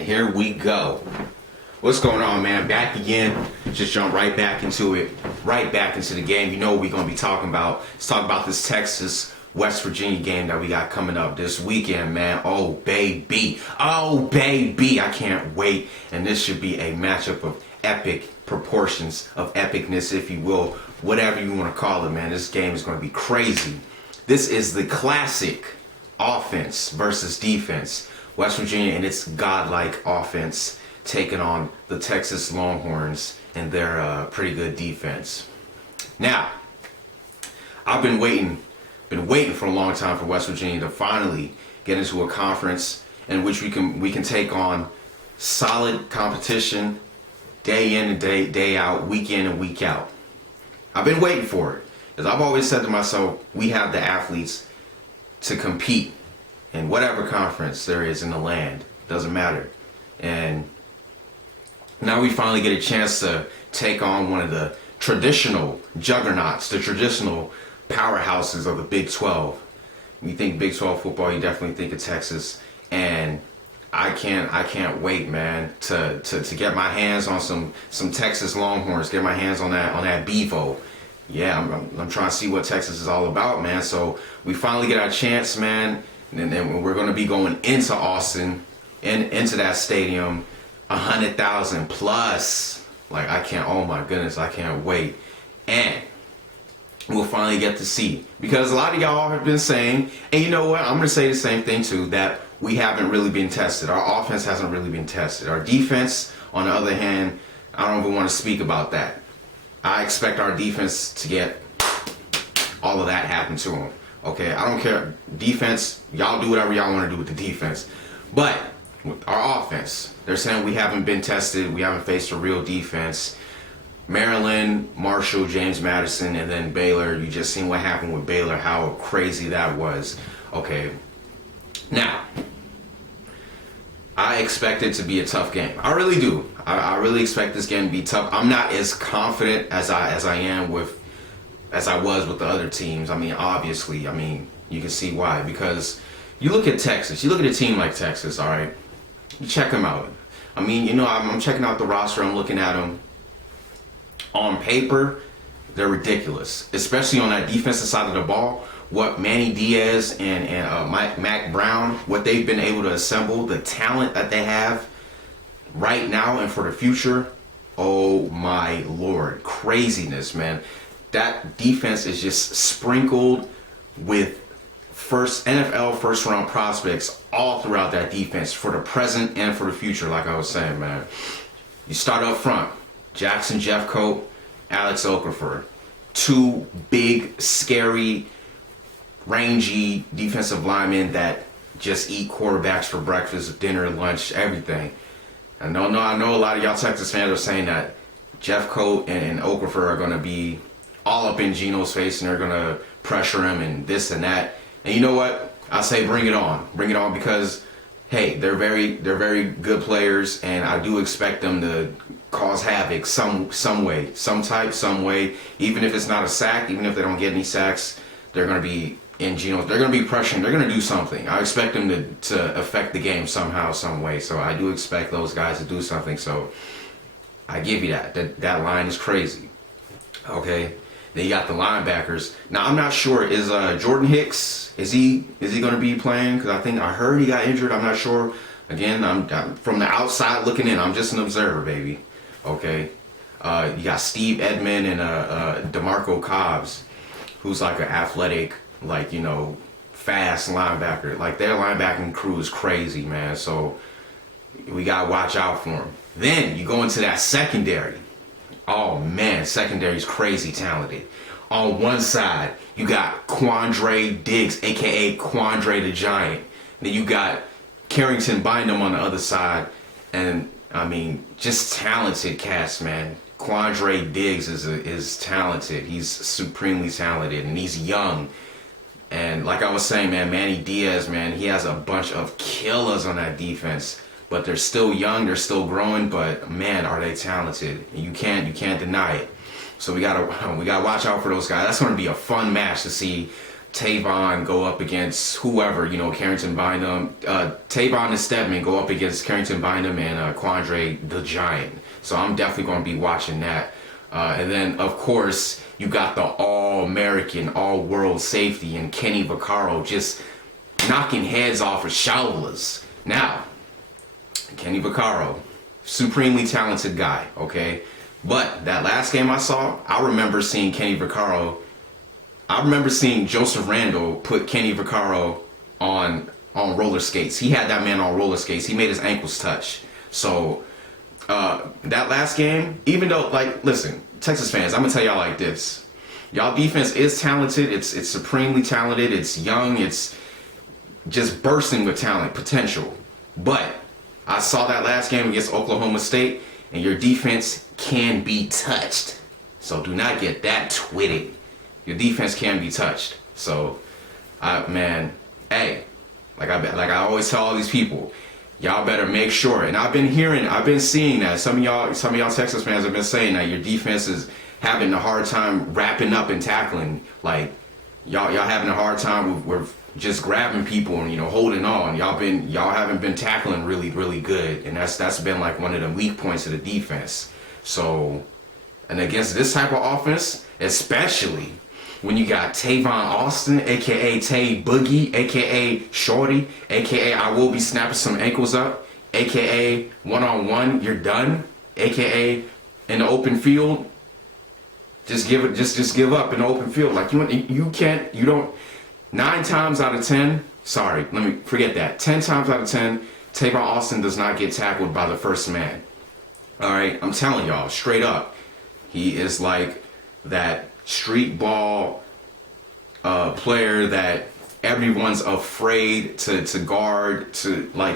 And here we go. What's going on, man? Back again. Just jump right back into it. Right back into the game. You know what we're going to be talking about. Let's talk about this Texas West Virginia game that we got coming up this weekend, man. Oh, baby. Oh, baby. I can't wait. And this should be a matchup of epic proportions, of epicness, if you will. Whatever you want to call it, man. This game is going to be crazy. This is the classic offense versus defense. West Virginia and its godlike offense taking on the Texas Longhorns and their pretty good defense. Now, I've been waiting for a long time for West Virginia to finally get into a conference in which we can take on solid competition day in and day out, week in and week out. I've been waiting for it because I've always said to myself, we have the athletes to compete in whatever conference there is in the land. Doesn't matter. And now we finally get a chance to take on one of the traditional juggernauts, the traditional powerhouses of the Big 12. When you think Big 12 football, you definitely think of Texas. And I can't wait, man, to get my hands on some Texas Longhorns, get my hands on that Bevo. Yeah, I'm trying to see what Texas is all about, man. So we finally get our chance, man. And then we're going to be going into Austin, into that stadium, 100,000 plus. Like, oh my goodness, I can't wait. And we'll finally get to see. Because a lot of y'all have been saying, and you know what, I'm going to say the same thing too, that we haven't really been tested. Our offense hasn't really been tested. Our defense, on the other hand, I don't even want to speak about that. I expect our defense to get all of that happen to them. Okay, I don't care. Defense, y'all do whatever y'all want to do with the defense. But with our offense, they're saying we haven't been tested. We haven't faced a real defense. Maryland, Marshall, James Madison, and then Baylor. You just seen what happened with Baylor, how crazy that was. Okay, now, I expect it to be a tough game. I really do. I really expect this game to be tough. I'm not as confident as I was with the other teams. I mean, obviously, you can see why. Because you look at Texas, you look at a team like Texas, all right? You check them out. I mean, you know, I'm checking out the roster. I'm looking at them. On paper, they're ridiculous, especially on that defensive side of the ball. What Manny Diaz and Mac Brown, what they've been able to assemble, the talent that they have right now and for the future, oh my Lord, craziness, man. That defense is just sprinkled with NFL first round prospects all throughout that defense for the present and for the future, like I was saying, man. You start up front, Jackson Jeffcoat, Alex Okafor, two big, scary, rangy defensive linemen that just eat quarterbacks for breakfast, dinner, lunch, everything. I know a lot of y'all Texas fans are saying that Jeffcoat and Okafor are going to be all up in Geno's face and they're going to pressure him and this and that. And you know what? I say bring it on. Bring it on because, hey, they're very good players and I do expect them to cause havoc some way, some type, some way. Even if it's not a sack, even if they don't get any sacks, they're going to be in Geno's. They're going to be pressuring. They're going to do something. I expect them to affect the game somehow, some way. So I do expect those guys to do something. So I give you that line is crazy. Okay. Then you got the linebackers. Now I'm not sure. Is Jordan Hicks? Is he going to be playing? Because I heard he got injured. I'm not sure. Again, I'm from the outside looking in. I'm just an observer, baby. Okay. You got Steve Edmond and DeMarco Cobbs, who's like an athletic, like, you know, fast linebacker. Like, their linebacking crew is crazy, man. So we got to watch out for them. Then you go into that secondary. Oh, man, secondary's crazy talented. On one side, you got Quandre Diggs, a.k.a. Quandre the Giant. Then you got Carrington Bynum on the other side. And, just talented cast, man. Quandre Diggs is talented. He's supremely talented, and he's young. And like I was saying, man, Manny Diaz, man, he has a bunch of killers on that defense. But they're still young, they're still growing, but man, are they talented. You can't deny it. So we gotta watch out for those guys. That's gonna be a fun match to see Tavon go up against whoever, Carrington Bynum. Tavon and Stedman go up against Carrington Bynum and Quandre the Giant. So I'm definitely going to be watching that. And then, of course, you got the all-American, all-world safety and Kenny Vaccaro just knocking heads off of shoulders. Now, Kenny Vaccaro, supremely talented guy, okay? But that last game I saw, I remember seeing Joseph Randle put Kenny Vaccaro on roller skates. He had that man on roller skates. He made his ankles touch. So that last game, even though, listen, Texas fans, I'm gonna tell y'all like this. Y'all defense is talented. It's supremely talented. It's young. It's just bursting with talent, potential. But I saw that last game against Oklahoma State, and your defense can be touched. So do not get that twisted. Your defense can be touched. So, hey, like I always tell all these people, y'all better make sure. And I've been seeing that some of y'all Texas fans have been saying that your defense is having a hard time wrapping up and tackling. Like y'all having a hard time with just grabbing people and holding on. Y'all haven't been tackling really, really good, and that's been like one of the weak points of the defense. So, and against this type of offense, especially when you got Tavon Austin, aka Tay Boogie, aka Shorty, aka I will be snapping some ankles up, aka one-on-one, you're done, aka in the open field, just give up in the open field. Like you don't. 9 times out of 10, sorry, let me forget that. 10 times out of 10, Tavon Austin does not get tackled by the first man. All right, I'm telling y'all straight up, he is like that street ball player that everyone's afraid to guard.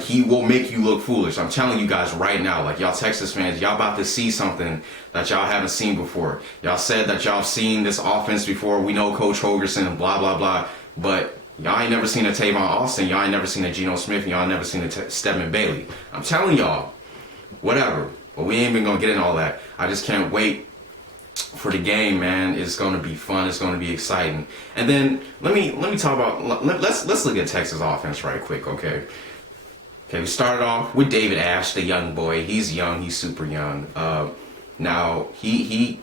He will make you look foolish. I'm telling you guys right now, like y'all Texas fans, y'all about to see something that y'all haven't seen before. Y'all said that y'all seen this offense before. We know Coach Holgerson and blah blah blah. But y'all ain't never seen a Tavon Austin. Y'all ain't never seen a Geno Smith. Y'all ain't never seen a Stedman Bailey. I'm telling y'all, whatever. But we ain't even gonna get into all that. I just can't wait for the game, man. It's gonna be fun. It's gonna be exciting. And then let me talk about. Let's look at Texas offense right quick, okay? Okay, we started off with David Ash, the young boy. He's young. He's super young. Now he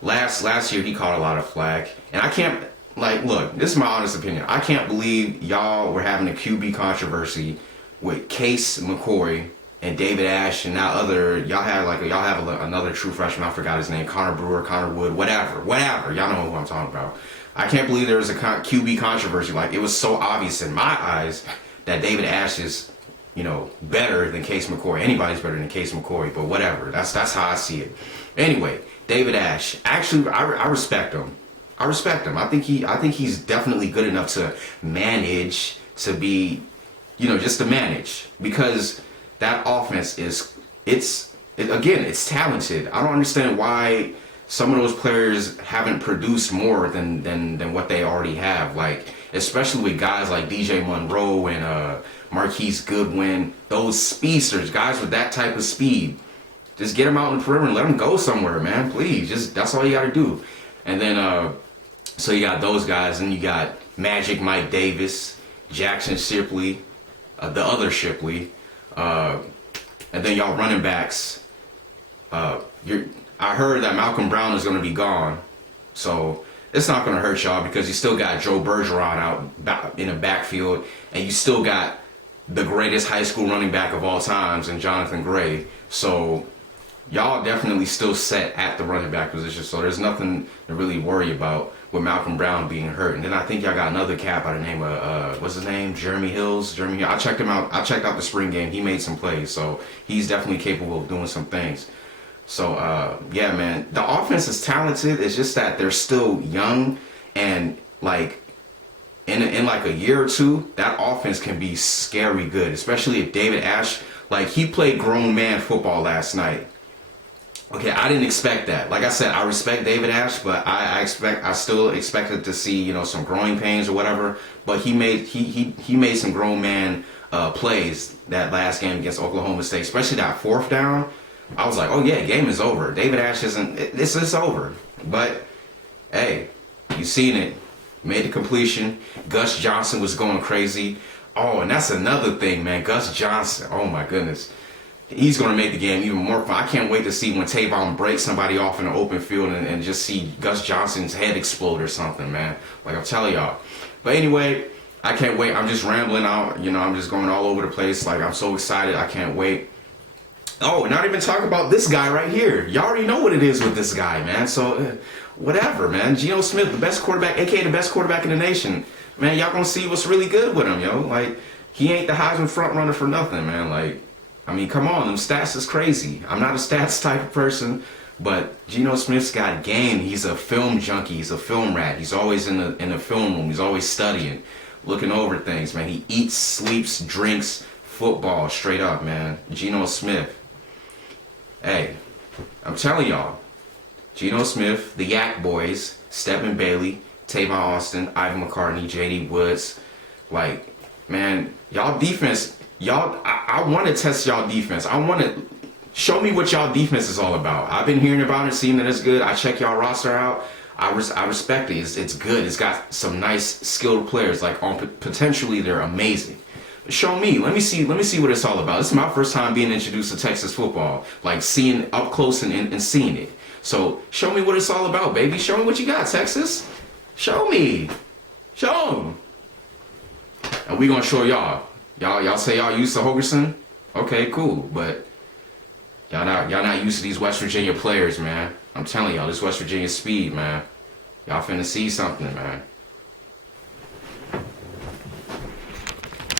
last year he caught a lot of flack, and I can't. Look, this is my honest opinion. I can't believe y'all were having a QB controversy with Case McCoy and David Ash, and now y'all have another true freshman. I forgot his name. Connor Brewer, Connor Wood, whatever. Y'all know who I'm talking about. I can't believe there was a QB controversy. Like, it was so obvious in my eyes that David Ash is, better than Case McCoy. Anybody's better than Case McCoy, but whatever. That's how I see it. Anyway, David Ash. Actually, I respect him. I think he's definitely good enough to manage, to be, just to manage, because that offense it's talented. I don't understand why some of those players haven't produced more than what they already have. Like, especially with guys like DJ Monroe and Marquise Goodwin, those speedsters, guys with that type of speed. Just get them out in the perimeter and let them go somewhere, man. Please, that's all you got to do. And then so you got those guys, and you got Magic Mike Davis, Jackson Shipley, the other Shipley, and then y'all running backs. I heard that Malcolm Brown is going to be gone, so it's not going to hurt y'all because you still got Joe Bergeron out in the backfield, and you still got the greatest high school running back of all times in Jonathan Gray. So y'all definitely still set at the running back position, so there's nothing to really worry about with Malcolm Brown being hurt. And then I think y'all got another cat by the name of, what's his name? Jeremy Hills. I checked him out. I checked out the spring game. He made some plays, so he's definitely capable of doing some things. So, yeah, man, the offense is talented. It's just that they're still young, and like in like a year or two, that offense can be scary good, especially if David Ash, like, he played grown man football last night. Okay, I didn't expect that. Like I said, I respect David Ash, but I still expected to see, some growing pains or whatever. But he made some grown man plays that last game against Oklahoma State, especially that fourth down. I was like, oh yeah, game is over. David Ash it's over. But hey, you seen it. Made the completion. Gus Johnson was going crazy. Oh, and that's another thing, man. Gus Johnson. Oh my goodness. He's going to make the game even more fun. I can't wait to see when Tavon breaks somebody off in the open field and just see Gus Johnson's head explode or something, man. Like I'm telling y'all. But anyway, I can't wait. I'm just rambling out. You know, I'm just going all over the place. Like, I'm so excited. I can't wait. Oh, not even talk about this guy right here. Y'all already know what it is with this guy, man. So, whatever, man. Geno Smith, the best quarterback, a.k.a. the best quarterback in the nation. Man, y'all gonna see what's really good with him, yo. Like, he ain't the Heisman front runner for nothing, man. Like, I mean, come on. Them stats is crazy. I'm not a stats type of person, but Geno Smith's got game. He's a film junkie. He's a film rat. He's always in the film room. He's always studying, looking over things, man. He eats, sleeps, drinks football straight up, man. Geno Smith. Hey, I'm telling y'all, Geno Smith, the Yak Boys, Stephen Bailey, Tavon Austin, Ivan McCartney, J.D. Woods, like, man, y'all defense, I want to test y'all defense. I want to show me what y'all defense is all about. I've been hearing about it, seeing that it's good. I check y'all roster out. I respect it. It's good. It's got some nice skilled players. Like, potentially they're amazing. Show me. Let me see what it's all about. This is my first time being introduced to Texas football, like seeing up close and seeing it. So show me what it's all about, baby. Show me what you got, Texas. Show me. Show them. And we gonna show y'all. Y'all say y'all used to Hogerson? Okay, cool. But y'all not used to these West Virginia players, man. I'm telling y'all, this West Virginia speed, man. Y'all finna see something, man.